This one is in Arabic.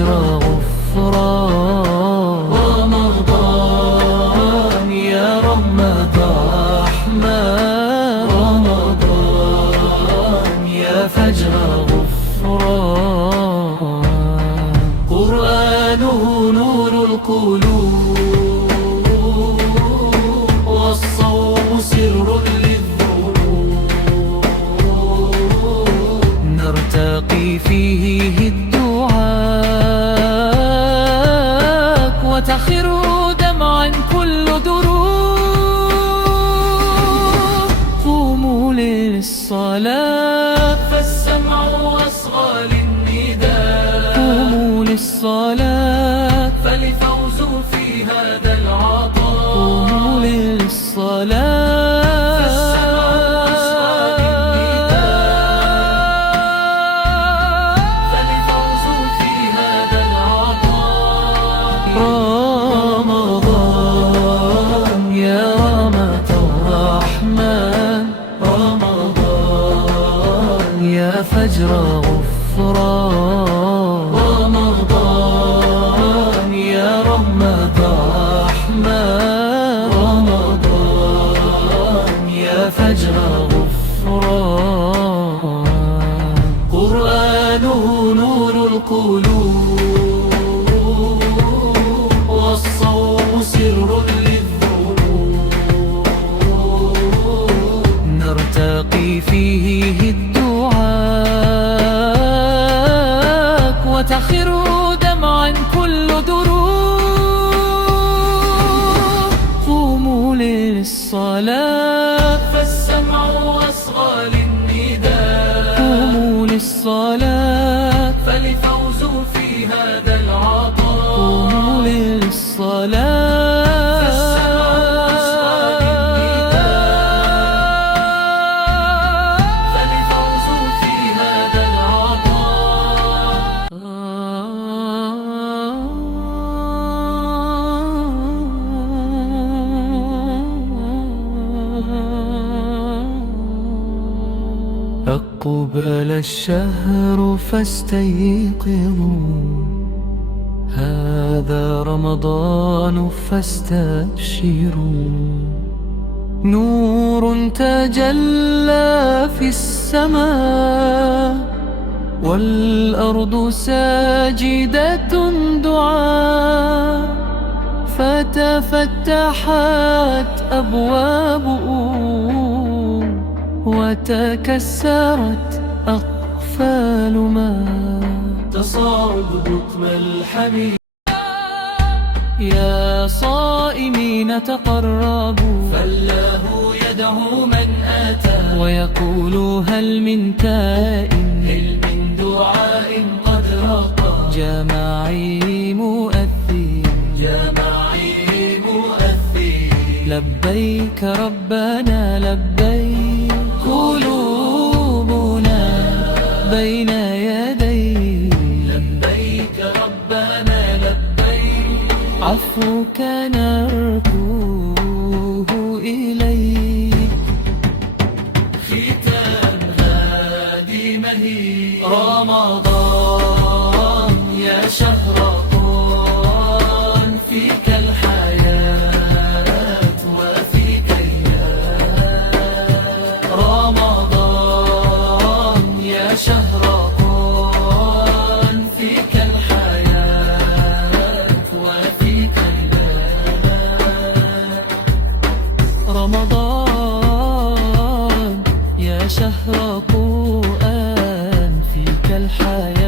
فجر غفران. رمضان يا رحمن، رمضان يا فجر غفران. قرآنه نور القلوب، والصوم سر للذنوب، نرتقي فيه الدعاء، وتخر دمعا كل دروب. قوموا للصلاة فالسمع أصغى للنداء، قوموا للصلاة فالفوز في هذا العطاء. قوموا للصلاة فالسمع أصغى للنداء، فالفوز في هذا العطاء. رمضان يا الرحمن، رمضان يا فجر غفران. رمضان يا الرحمن، رمضان يا فجر غفران. قرآنه نور القلوب، والصوم سر للذنوب، نرتقي فيه الدعاء، وتخر دمعا كل دروب. قوموا للصلاة فالسمع أصغى للنداء، قوموا للصلاة فالفوز في هذا العطاء. قوموا للصلاة فالسمع أصغى للنداء، فالفوز في هذا العطاء. أقبل الشهر فاستيقظوا، هذا رمضان فاستبشروا. نور تجلى في السماء، والأرض ساجدة دعاء، فتفتحت أبوابه، وتكسرت أقفال ما تصاعد بطم الحميد. يا صائمين تقربوا، فالله يدعو من أتى، ويقول هل من تائب، هل من دعاء قد رقى. جماعي مؤثر، جماعي مؤثر، لبيك ربنا لبيك. قلوبنا بين يديك، لبيك ربنا لبيك. عفوك نرجوه إليك. ختام هادي مهيب، رمضان يا شهر قرآن، فيك الحياة وفيك الياس. رمضان يا شهر قرآن، فيك الحياة وفيك الياس. رمضان يا شهر قرآن، فيك الحياة